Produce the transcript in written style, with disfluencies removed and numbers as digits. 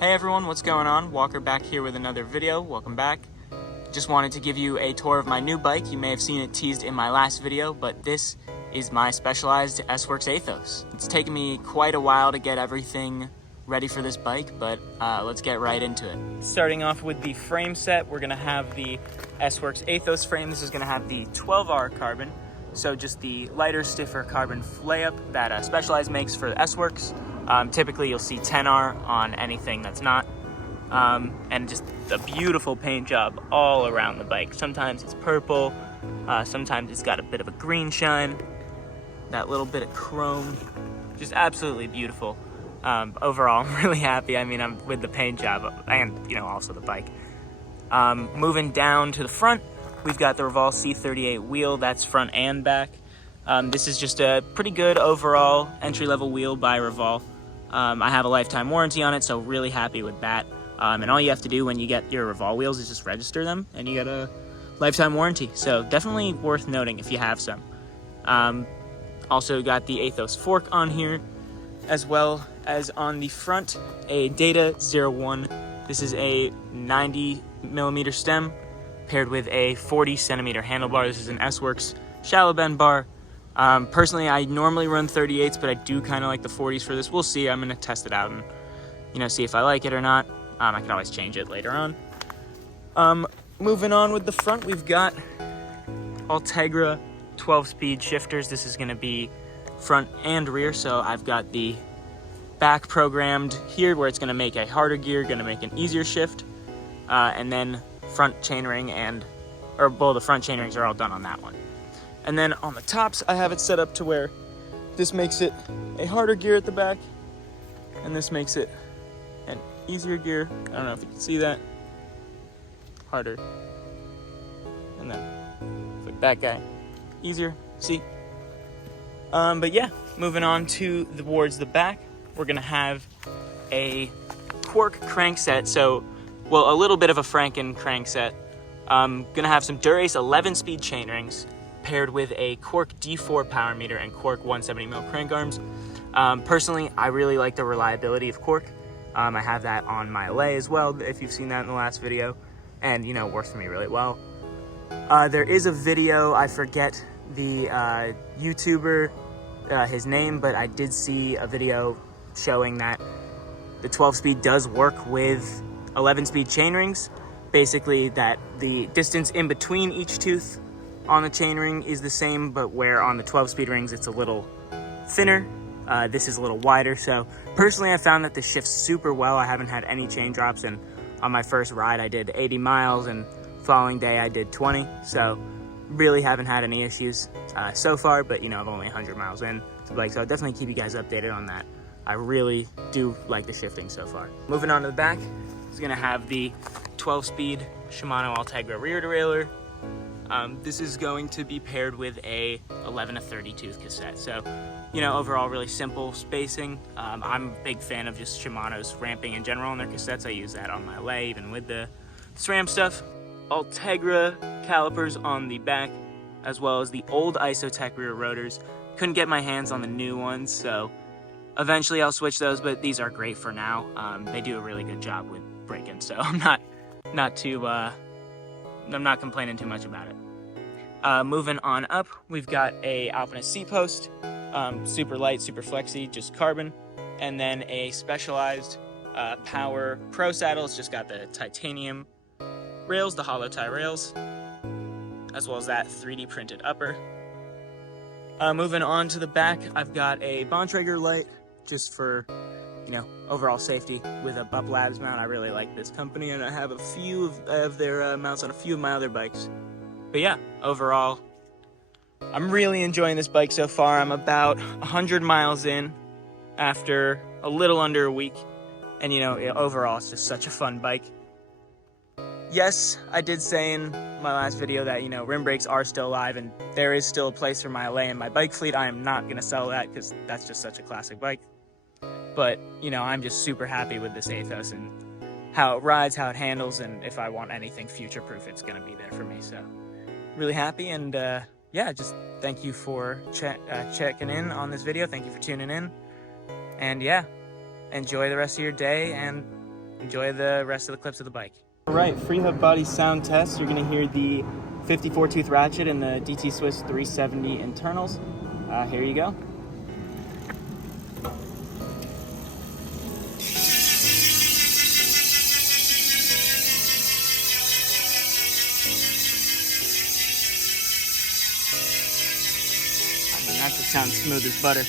Hey everyone, what's going on? Walker back here with another video. Welcome back. Just wanted to give you a tour of my new bike. You may have seen it teased in my last video, but this is my Specialized S-Works Aethos. It's taken me quite a while to get everything ready for this bike, but let's get right into it. Starting off with the frame set, we're gonna have the S-Works Aethos frame. This is gonna have the 12R carbon, so just the lighter, stiffer carbon lay-up that Specialized makes for the S-Works. Typically you'll see 10R on anything that's not. And just a beautiful paint job all around the bike. Sometimes it's purple, sometimes it's got a bit of a green shine, that little bit of chrome, just absolutely beautiful. Overall, I'm really happy. I mean, I'm with the paint job and, also the bike. Moving down to the front, we've got the Roval C38 wheel. That's front and back. This is just a pretty good overall entry-level wheel by Roval. I have a lifetime warranty on it, so really happy with that. And all you have to do when you get your Roval wheels is just register them, and you get a lifetime warranty. So definitely worth noting if you have some. Also got the Aethos fork on here, as well as on the front, a Deda 01. This is a 90mm stem paired with a 40cm handlebar. This is an S-Works shallow bend bar. Personally, I normally run 38s, but I do kind of like the 40s for this. We'll see. I'm going to test it out and, see if I like it or not. I can always change it later on. Moving on with the front, we've got Ultegra 12-speed shifters. This is going to be front and rear, so I've got the back programmed here where it's going to make a harder gear, going to make an easier shift, and then front chainring the front chainrings are all done on that one. And then on the tops, I have it set up to where this makes it a harder gear at the back, and this makes it an easier gear. I don't know if you can see that. Harder. And then like that guy. Easier, see? But yeah, moving on towards the back, we're gonna have a Quarq crank set. So, a little bit of a Franken crank set. Gonna have some Dura-Ace 11-speed chainrings, paired with a Quarq dFour power meter and Quarq 170mm crank arms. Personally, I really like the reliability of Quarq. I have that on my LA as well, if you've seen that in the last video, and it works for me really well. There is a video, I forget the YouTuber, his name, but I did see a video showing that the 12-speed does work with 11-speed chainrings. Basically, that the distance in between each tooth on the chainring is the same, but where on the 12-speed rings it's a little thinner. This is a little wider, so personally I found that this shifts super well. I haven't had any chain drops, and on my first ride I did 80 miles, and following day I did 20, so really haven't had any issues so far, but I'm only 100 miles in to the bike, so I'll definitely keep you guys updated on that. I really do like the shifting so far. Moving on to the back, it's gonna have the 12-speed Shimano Ultegra rear derailleur. This is going to be paired with a 11 to 30 tooth cassette. So, overall really simple spacing. I'm a big fan of just Shimano's ramping in general on their cassettes. I use that on my LA, even with the Sram stuff. Ultegra calipers on the back, as well as the old Isotech rear rotors. Couldn't get my hands on the new ones, so eventually I'll switch those, but these are great for now. They do a really good job with braking, so I'm not complaining too much about it. Moving on up, we've got a Alpinist seat post, super light, super flexy, just carbon, and then a Specialized Power Pro saddle. It's just got the titanium rails, the hollow tie rails, as well as that 3D printed upper. Moving on to the back, I've got a Bontrager light, just for overall safety, with a Bup Labs mount. I really like this company, and I have a few of their mounts on a few of my other bikes. But yeah, overall, I'm really enjoying this bike so far. I'm about 100 miles in after a little under a week, and overall, it's just such a fun bike. Yes, I did say in my last video that, rim brakes are still alive, and there is still a place for my LA in my bike fleet. I am not gonna sell that, because that's just such a classic bike. But, I'm just super happy with this Aethos and how it rides, how it handles, and if I want anything future-proof, it's going to be there for me. So, really happy, and yeah, just thank you for checking in on this video. Thank you for tuning in. And yeah, enjoy the rest of your day, and enjoy the rest of the clips of the bike. All right, free hub body sound test. You're gonna hear the 54 tooth ratchet and the DT Swiss 370 internals. Here you go. I mean, that just sounds smooth as butter.